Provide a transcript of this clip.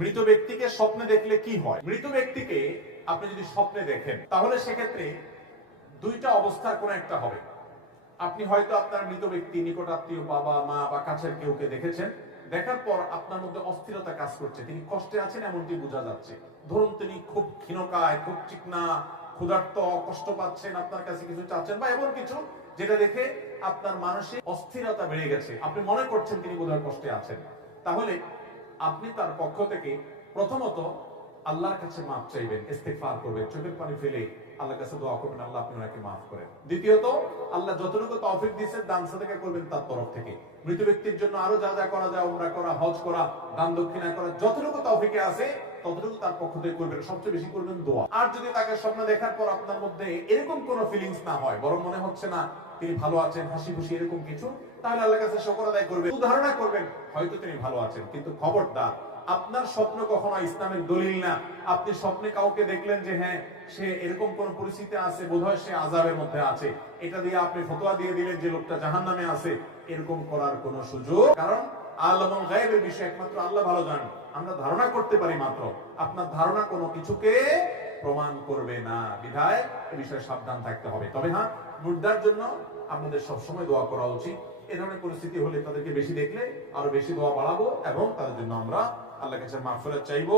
মৃত ব্যক্তিকে স্বপ্নে দেখলে কি হয়? মৃত ব্যক্তিকে আপনি যদি স্বপ্নে দেখেন তাহলে সেক্ষেত্রে দুইটা অবস্থার কোন একটা হবে। আপনি হয়তো আপনার মৃত ব্যক্তি, নিকট আত্মীয়, বাবা মা বা কাছের কেউকে দেখেছেন, দেখার পর আপনার মধ্যে অস্থিরতা কাজ করছে, তিনি কষ্টে আছেন এমনটি বোঝা যাচ্ছে। ধরুন তিনি খুব ক্ষীণকায়, খুব চিকনা, ক্ষুধার্ত, কষ্ট পাচ্ছেন, আপনার কাছে কিছু চাচ্ছেন বা এমন কিছু যেটা দেখে আপনার মানসিক অস্থিরতা বেড়ে গেছে, আপনি মনে করছেন তিনি বোধহয় কষ্টে আছেন। তাহলে আপনি তার পক্ষ থেকে প্রথমত আল্লাহর কাছে মাফ চাইবেন, ইস্তেগফার করবেন, চোখের পানি ফেলে আল্লাহর কাছে দোয়া করবেন, আল্লাহ আপনি ওনাকে মাফ করেন। দ্বিতীয়ত, আল্লাহ যতটুকু তৌফিক দিয়েছেন দান সাদাকা করবেন তার তরফ থেকে। মৃত ব্যক্তির জন্য আরো যা যা করা যায়, উমরা করা, হজ করা, দান দক্ষিণা করা, যতটুকু তৌফিকে আছে ততটুকু তার পক্ষ থেকে করবেন। সবচেয়ে বেশি করবেন দোয়া। আর যদি তাকে স্বপ্ন দেখার পর আপনার মধ্যে এরকম কোনো ফিলিংস না হয়, বরং মনে হচ্ছে না তিনি ভালো আছেন, হাসি খুশি এরকম কিছু, তাহলে আল্লাহর কাছে শুকর আদায় করবেন, উদাহরণ করবেন হয়তো তিনি ভালো আছেন। কিন্তু খবরদার, আপনার স্বপ্ন কখনো ইসলামের দলিল না। আপনি স্বপ্নে কাউকে দেখলেন যে হ্যাঁ সে এরকম কোন পরিস্থিতি আছে, বোধহয় সে আযাবের মধ্যে আছে, এটা দিয়ে আপনি ফতোয়া দিয়ে দিলেন যে লোকটা জাহান্নামে আছে, এরকম করার কোনো সুযোগ। কারণ আল্লাহুল গায়বের বিষয় একমাত্র আল্লাহ ভালো জানেন, আমরা ধারণা করতে পারি মাত্র। আপনার ধারণা কোনো কিছুকে প্রমাণ করবে না, বিধায় এই বিষয়ে সাবধান থাকতে হবে। তবে হ্যাঁ, মুর্দার জন্য আপনাদের সবসময় দোয়া করা উচিত। এই ধরনের পরিস্থিতি হলে তাদেরকে বেশি দেখলে আরো বেশি দোয়া বাড়াবো এবং তাদের জন্য আমরা আল্লাহর কাছে মাগফিরাত চাইবো।